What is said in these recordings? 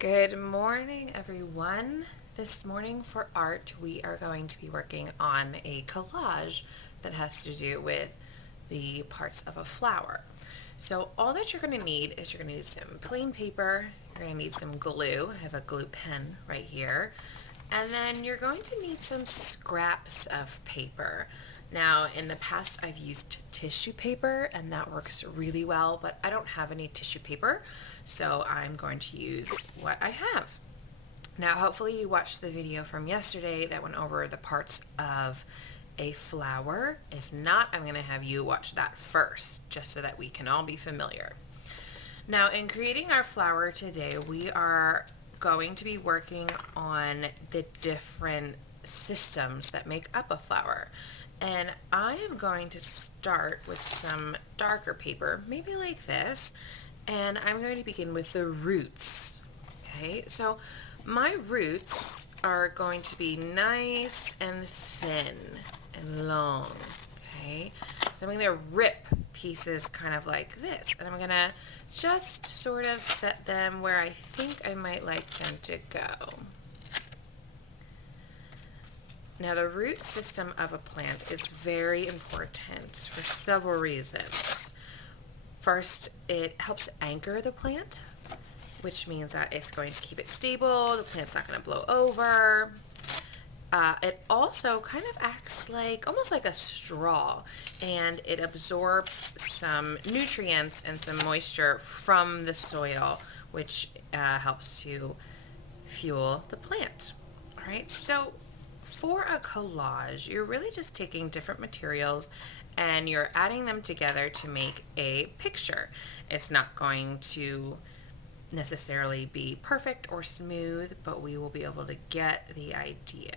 Good morning, everyone. This morning for art, we are going to be working on a collage that has to do with the parts of a flower. So all that you're going to need is you're going to need some plain paper, you're going to need some glue. I have a glue pen right here. And then you're going to need some scraps of paper. Now, in the past, I've used tissue paper, and that works really well, but I don't have any tissue paper, so I'm going to use what I have. Now, hopefully you watched the video from yesterday that went over the parts of a flower. If not, I'm going to have you watch that first, just so that we can all be familiar. Now, in creating our flower today, we are going to be working on the different systems that make up a flower. And I am going to start with some darker paper, maybe like this, and I'm going to begin with the roots. Okay, so my roots are going to be nice and thin and long. Okay, so I'm going to rip pieces kind of like this, and I'm going to just sort of set them where I think I might like them to go. Now, the root system of a plant is very important for several reasons. First, it helps anchor the plant, which means that it's going to keep it stable, the plant's not going to blow over. It also kind of acts like almost like a straw, and it absorbs some nutrients and some moisture from the soil, which helps to fuel the plant. All right, so for a collage, you're really just taking different materials and you're adding them together to make a picture. It's not going to necessarily be perfect or smooth, but we will be able to get the idea.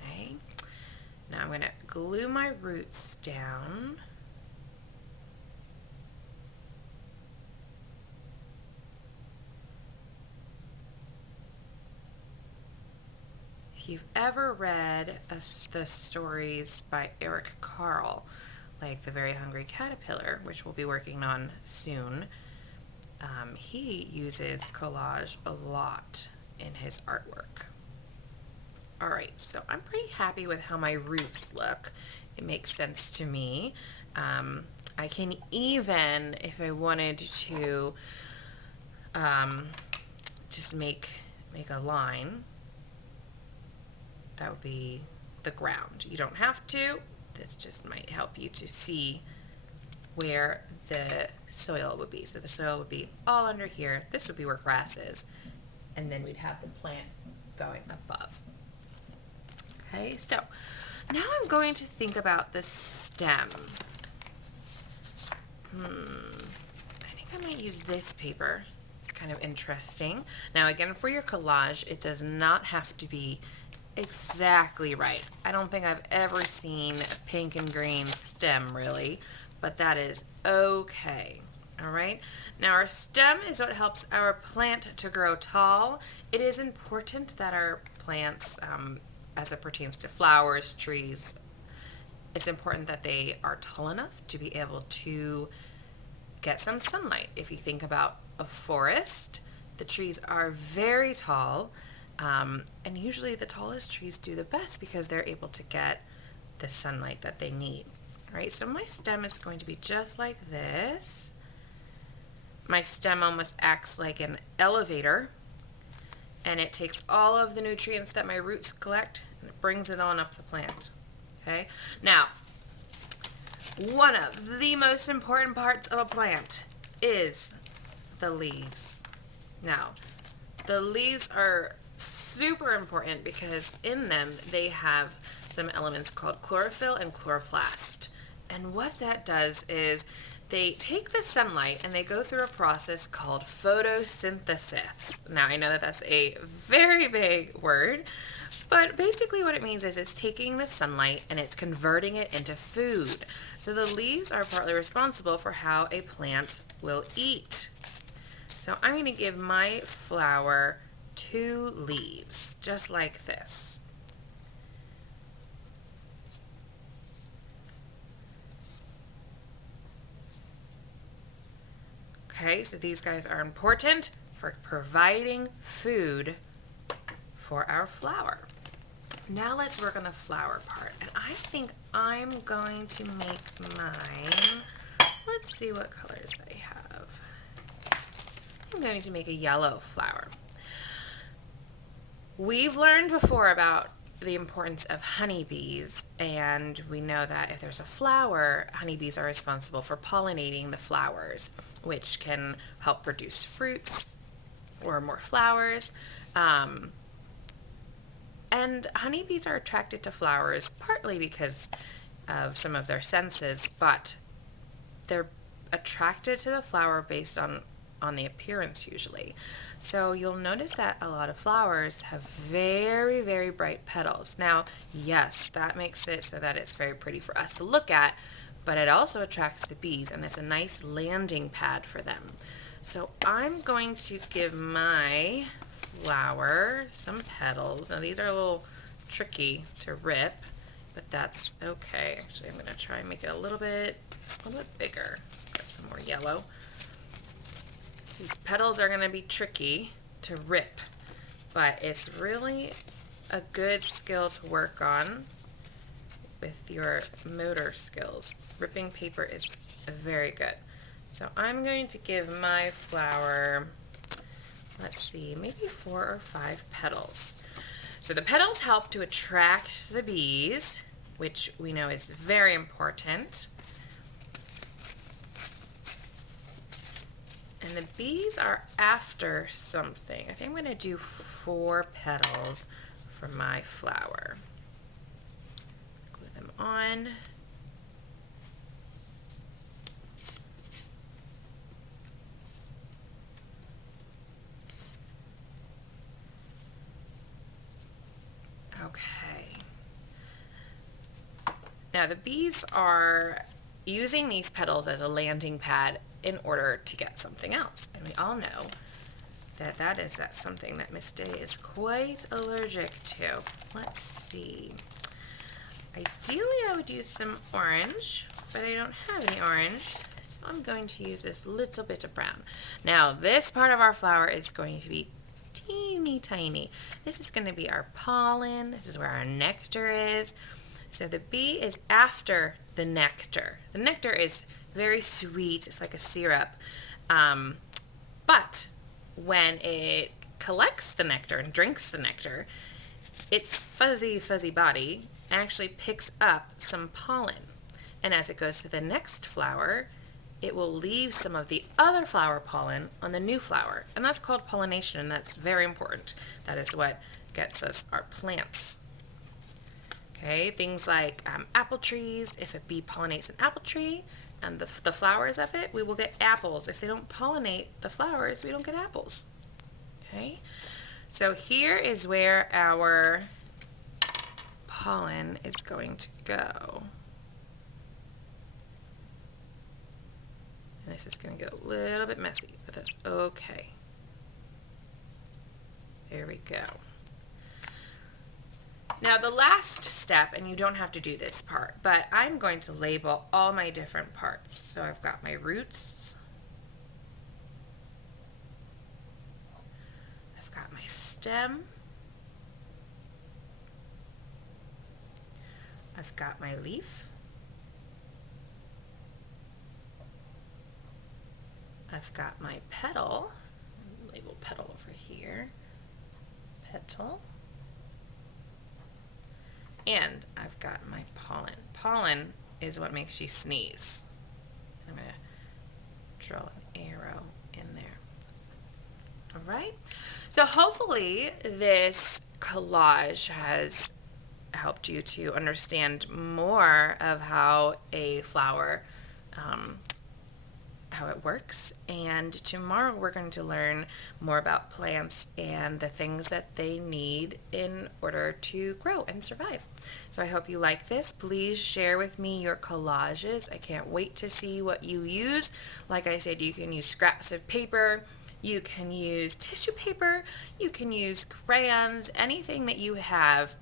Okay. Now I'm going to glue my roots down. If you've ever read the stories by Eric Carle, like The Very Hungry Caterpillar, which we'll be working on soon, he uses collage a lot in his artwork. All right, so I'm pretty happy with how my roots look. It makes sense to me. I can even, if I wanted to, just make a line. That would be the ground. You don't have to. This just might help you to see where the soil would be. So the soil would be all under here. This would be where grass is. And then we'd have the plant going above. Okay, so now I'm going to think about the stem. I think I might use this paper. It's kind of interesting. Now again, for your collage, it does not have to be exactly right. I don't think I've ever seen a pink and green stem really, but that is okay. All right, now our stem is what helps our plant to grow tall. It is important that our plants, as it pertains to flowers, trees, it's important that they are tall enough to be able to get some sunlight. If you think about a forest, the trees are very tall. And usually the tallest trees do the best because they're able to get the sunlight that they need. All right, so my stem is going to be just like this. My stem almost acts like an elevator, and it takes all of the nutrients that my roots collect and it brings it on up the plant. Okay, now one of the most important parts of a plant is the leaves. Now, the leaves are super important because in them they have some elements called chlorophyll and chloroplast. And what that does is they take the sunlight and they go through a process called photosynthesis. Now, I know that that's a very big word, but basically what it means is it's taking the sunlight and it's converting it into food. So the leaves are partly responsible for how a plant will eat. So I'm going to give my flower 2 leaves, just like this. Okay, so these guys are important. for providing food for our flower. Now let's work on the flower part. And I think I'm going to make mine, let's see what colors I have. I'm going to make a yellow flower. We've learned before about the importance of honeybees, and we know that if there's a flower, honeybees are responsible for pollinating the flowers, which can help produce fruits or more flowers. And honeybees are attracted to flowers partly because of some of their senses, but they're attracted to the flower based on the appearance usually. So you'll notice that a lot of flowers have very, very bright petals. Now, yes, that makes it so that it's very pretty for us to look at, but it also attracts the bees, and it's a nice landing pad for them. So I'm going to give my flower some petals. Now these are a little tricky to rip, but that's okay. Actually, I'm going to try and make it a little bit bigger. Get some more yellow. These petals are going to be tricky to rip, but it's really a good skill to work on with your motor skills. Ripping paper is very good. So I'm going to give my flower, let's see, maybe 4 or 5 petals. So the petals help to attract the bees, which we know is very important. And the bees are after something. I think I'm going to do 4 petals for my flower. Glue them on. Okay. Now the bees are using these petals as a landing pad in order to get something else. And we all know that that's something that Miss Day is quite allergic to. Let's see. Ideally, I would use some orange, but I don't have any orange, so I'm going to use this little bit of brown. Now, this part of our flower is going to be teeny tiny. This is going to be our pollen. This is where our nectar is. So the bee is after the nectar. The nectar is very sweet. It's like a syrup. But when it collects the nectar and drinks the nectar, its fuzzy, fuzzy body actually picks up some pollen. And as it goes to the next flower, it will leave some of the other flower pollen on the new flower. And that's called pollination, and that's very important. That is what gets us our plants. Okay, things like apple trees. If a bee pollinates an apple tree and the flowers of it, we will get apples. If they don't pollinate the flowers, we don't get apples. Okay, so here is where our pollen is going to go. And this is going to get a little bit messy, but that's okay. There we go. Now the last step, and you don't have to do this part, but I'm going to label all my different parts. So I've got my roots. I've got my stem. I've got my leaf. I've got my petal. Label petal over here. Petal. And I've got my pollen. Pollen is what makes you sneeze. I'm going to draw an arrow in there. All right. So hopefully this collage has helped you to understand more of how a flower, how it works. And tomorrow we're going to learn more about plants and the things that they need in order to grow and survive. So I hope you like this. Please share with me your collages. I can't wait to see what you use. Like I said, you can use scraps of paper, you can use tissue paper, you can use crayons, anything that you have.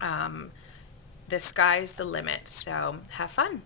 The sky's the limit. So have fun.